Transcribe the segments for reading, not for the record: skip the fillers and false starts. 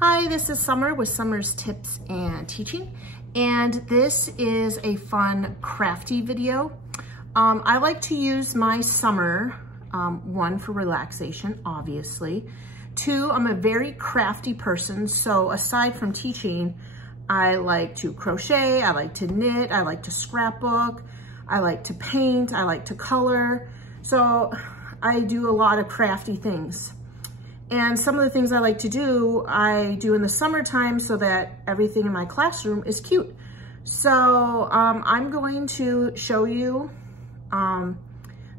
Hi, this is Summer with Summer's Tips and Teaching, and this is a fun crafty video. I like to use my summer, one, for relaxation, obviously. Two, I'm a very crafty person, so aside from teaching, I like to crochet, I like to knit, I like to scrapbook, I like to paint, I like to color. So I do a lot of crafty things. And some of the things I like to do, I do in the summertime so that everything in my classroom is cute. So I'm going to show you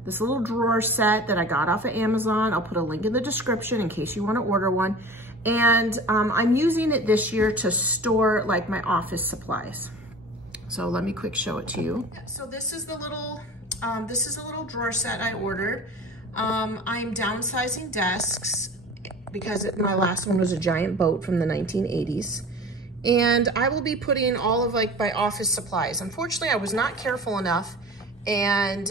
this little drawer set that I got off of Amazon. I'll put a link in the description in case you want to order one. And I'm using it this year to store like my office supplies. So let me quick show it to you. So this is the little, this is a little drawer set I ordered. I'm downsizing desks because my last one was a giant boat from the 1980s. And I will be putting all of like my office supplies. Unfortunately, I was not careful enough, and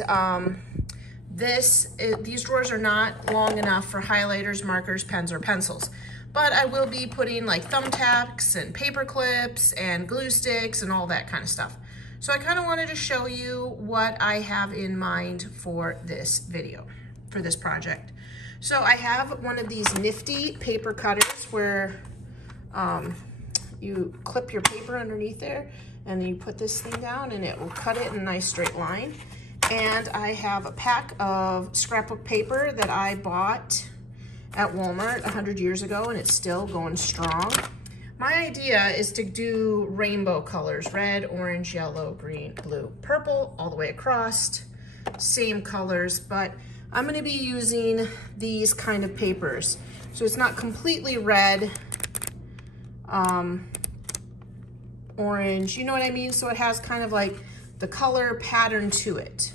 these drawers are not long enough for highlighters, markers, pens, or pencils. But I will be putting like thumbtacks and paper clips and glue sticks and all that kind of stuff. So I kind of wanted to show you what I have in mind for this video, for this project. So I have one of these nifty paper cutters where you clip your paper underneath there, and then you put this thing down and it will cut it in a nice straight line. And I have a pack of scrapbook paper that I bought at Walmart 100 years ago, and it's still going strong. My idea is to do rainbow colors: red, orange, yellow, green, blue, purple, all the way across, same colors, but I'm gonna be using these kind of papers. So it's not completely red, orange, you know what I mean? So it has kind of like the color pattern to it.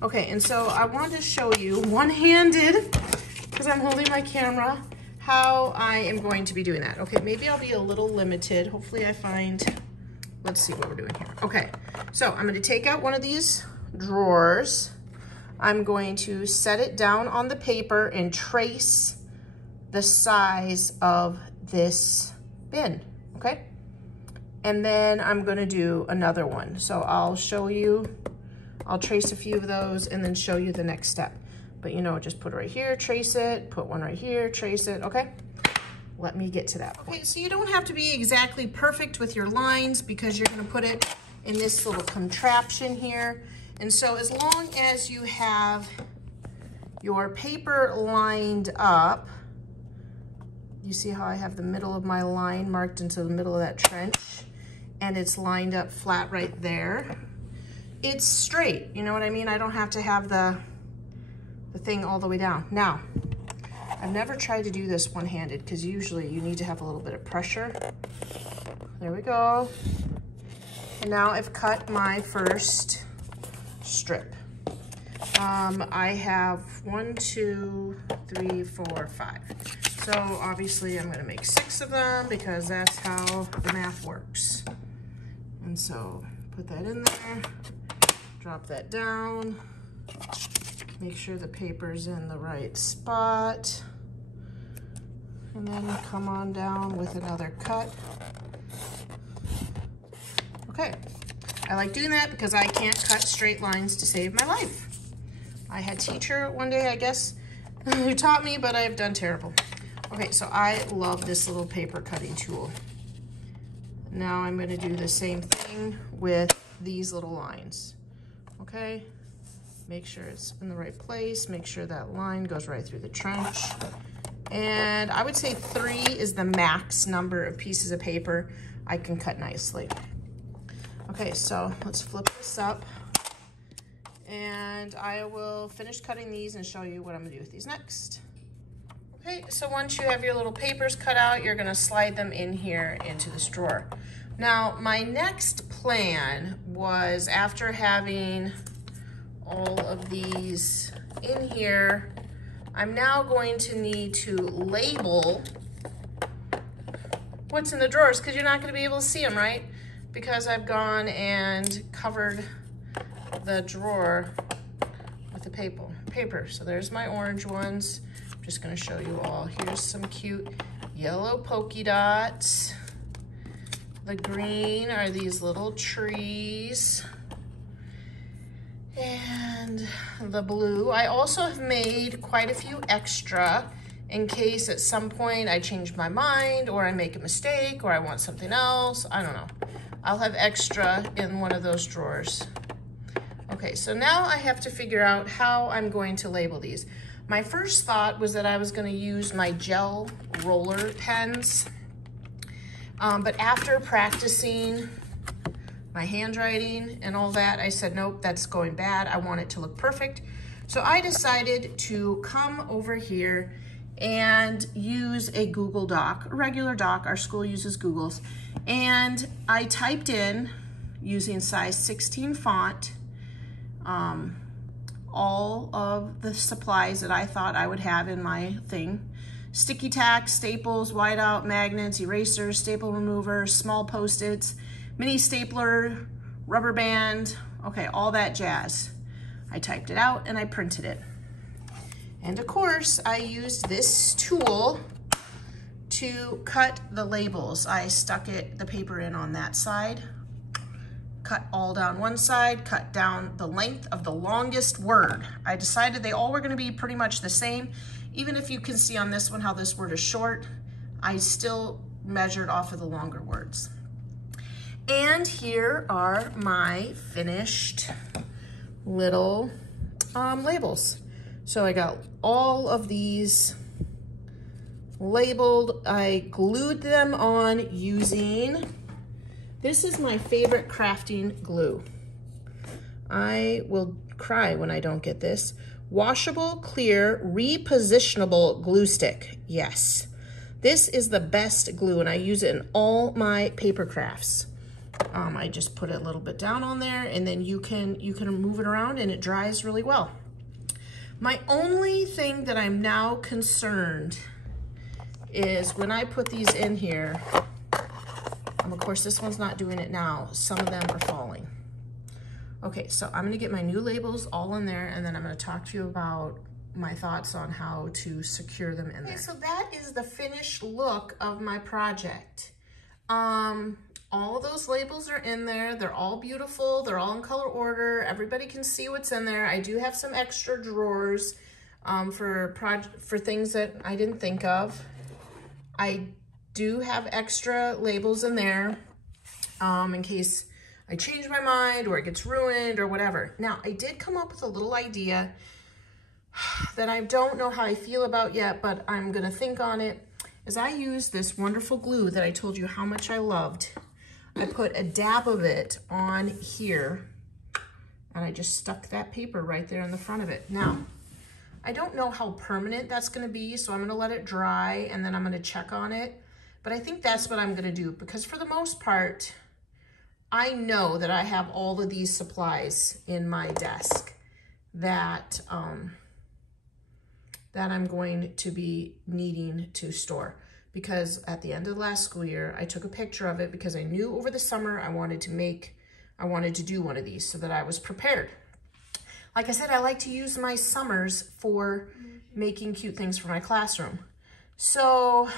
Okay, and so I wanted to show you one-handed, because I'm holding my camera, how I am going to be doing that. Okay, maybe I'll be a little limited. Hopefully I find, let's see what we're doing here. Okay, so I'm gonna take out one of these drawers. I'm going to set it down on the paper and trace the size of this bin, okay? And then I'm gonna do another one. So I'll show you, I'll trace a few of those and then show you the next step. But you know, just put it right here, trace it, put one right here, trace it, okay? Let me get to that. Okay, so you don't have to be exactly perfect with your lines because you're gonna put it in this little contraption here. And so as long as you have your paper lined up, you see how I have the middle of my line marked into the middle of that trench, and it's lined up flat right there. It's straight, you know what I mean? I don't have to have the thing all the way down. Now, I've never tried to do this one-handed because usually you need to have a little bit of pressure. There we go. And now I've cut my first strip. I have 1, 2, 3, 4, 5. So obviously I'm gonna make 6 of them because that's how the math works. And so put that in there, drop that down, make sure the paper's in the right spot, and then come on down with another cut. Okay. I like doing that because I can't cut straight lines to save my life. I had a teacher one day, I guess, who taught me, but I've done terrible. Okay, so I love this little paper cutting tool. Now I'm gonna do the same thing with these little lines, okay? Make sure it's in the right place, make sure that line goes right through the trench. And I would say 3 is the max number of pieces of paper I can cut nicely. Okay, so let's flip this up, and I will finish cutting these and show you what I'm gonna do with these next. Okay, so once you have your little papers cut out, you're gonna slide them in here into this drawer. Now, my next plan was, after having all of these in here, I'm now going to need to label what's in the drawers, because you're not gonna be able to see them, right? Because I've gone and covered the drawer with the paper. So there's my orange ones. I'm just gonna show you all. Here's some cute yellow polka dots. The green are these little trees. And the blue, I also have made quite a few extra in case at some point I change my mind or I make a mistake or I want something else. I don't know. I'll have extra in one of those drawers. Okay, so now I have to figure out how I'm going to label these. My first thought was that I was going to use my gel roller pens. But after practicing my handwriting and all that, I said, nope, that's going bad. I want it to look perfect. So I decided to come over here and use a Google Doc, a regular doc. Our school uses Googles. And I typed in, using size 16 font, all of the supplies that I thought I would have in my thing. Sticky tack, staples, whiteout, magnets, erasers, staple remover, small Post-its, mini stapler, rubber band, okay, all that jazz. I typed it out and I printed it. And of course, I used this tool to cut the labels. I stuck the paper in on that side, cut all down one side, cut down the length of the longest word. I decided they all were gonna be pretty much the same. Even if you can see on this one how this word is short, I still measured off of the longer words. And here are my finished little labels. So I got all of these labeled. I glued them on using, this is my favorite crafting glue. I will cry when I don't get this. Washable, clear, repositionable glue stick. Yes, this is the best glue and I use it in all my paper crafts. I just put it a little bit down on there and then you can move it around and it dries really well. My only thing that I'm now concerned is when I put these in here, of course this one's not doing it now, some of them are falling. Okay, so I'm gonna get my new labels all in there and then I'm gonna talk to you about my thoughts on how to secure them in there. Okay, so that is the finished look of my project. All of those labels are in there. They're all beautiful. They're all in color order. Everybody can see what's in there. I do have some extra drawers for things that I didn't think of. I do have extra labels in there in case I change my mind or it gets ruined or whatever. Now, I did come up with a little idea that I don't know how I feel about yet, but I'm gonna think on it. As I use this wonderful glue that I told you how much I loved, I put a dab of it on here and I just stuck that paper right there in the front of it. Now, I don't know how permanent that's gonna be, so I'm gonna let it dry and then I'm gonna check on it. But I think that's what I'm gonna do because for the most part, I know that I have all of these supplies in my desk that, that I'm going to be needing to store. Because at the end of the last school year, I took a picture of it because I knew over the summer I wanted to do one of these so that I was prepared. Like I said, I like to use my summers for making cute things for my classroom. So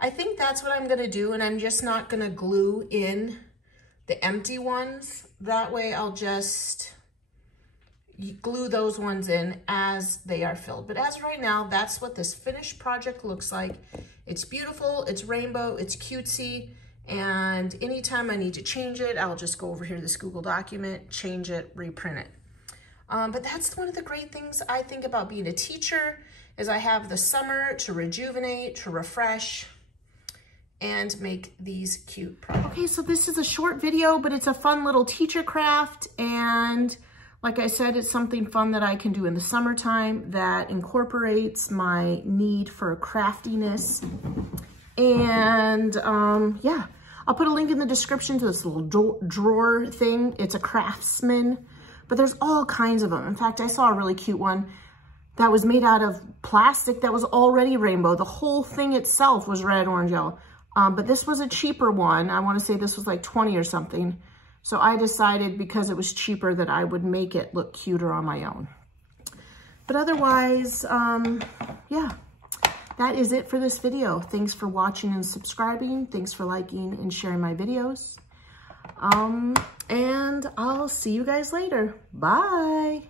I think that's what I'm gonna do, and I'm just not gonna glue in the empty ones. That way I'll just glue those ones in as they are filled. But as right now, that's what this finished project looks like. It's beautiful, it's rainbow, it's cutesy, and anytime I need to change it, I'll just go over here to this Google document, change it, reprint it. But that's one of the great things I think about being a teacher is I have the summer to rejuvenate, to refresh, and make these cute projects. Okay, so this is a short video, but it's a fun little teacher craft, and like I said, it's something fun that I can do in the summertime that incorporates my need for craftiness. And yeah, I'll put a link in the description to this little drawer thing. It's a Craftsman, but there's all kinds of them. In fact, I saw a really cute one that was made out of plastic that was already rainbow. The whole thing itself was red, orange, yellow. But this was a cheaper one. I want to say this was like 20 or something. So I decided because it was cheaper that I would make it look cuter on my own. But otherwise, yeah, that is it for this video. Thanks for watching and subscribing. Thanks for liking and sharing my videos. And I'll see you guys later. Bye.